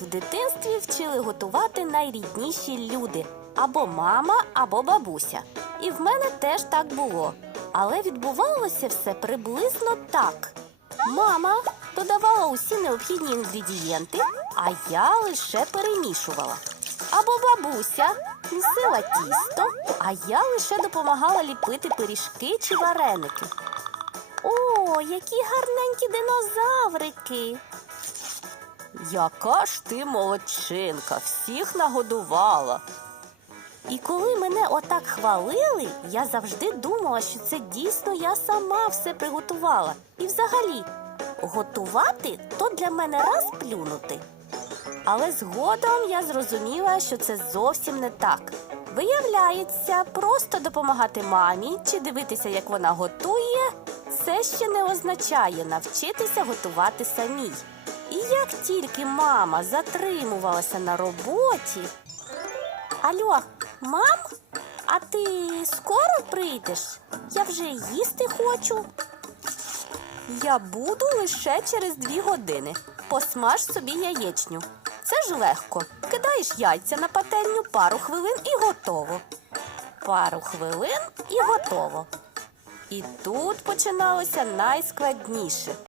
В дитинстві вчили готувати найрідніші люди або мама, або бабуся. І в мене теж так було. Але відбувалося все приблизно так. Мама додавала усі необхідні інгредієнти, а я лише перемішувала. Або бабуся місила тісто, а я лише допомагала ліпити пиріжки чи вареники. О, які гарненькі динозаврики! Яка ж ти молодчинка, всіх нагодувала. І коли мене отак хвалили, я завжди думала, що це дійсно я сама все приготувала. І взагалі, готувати то для мене раз плюнути. Але згодом я зрозуміла, що це зовсім не так. Виявляється, просто допомагати мамі чи дивитися, як вона готує, це ще не означає навчитися готувати самій. І як тільки мама затримувалася на роботі. Алло, мам, а ти скоро прийдеш? Я вже їсти хочу. Я буду лише через дві години. Посмаж собі яєчню. Це ж легко. Кидаєш яйця на пательню пару хвилин і готово. Пару хвилин і готово. І тут починалося найскладніше.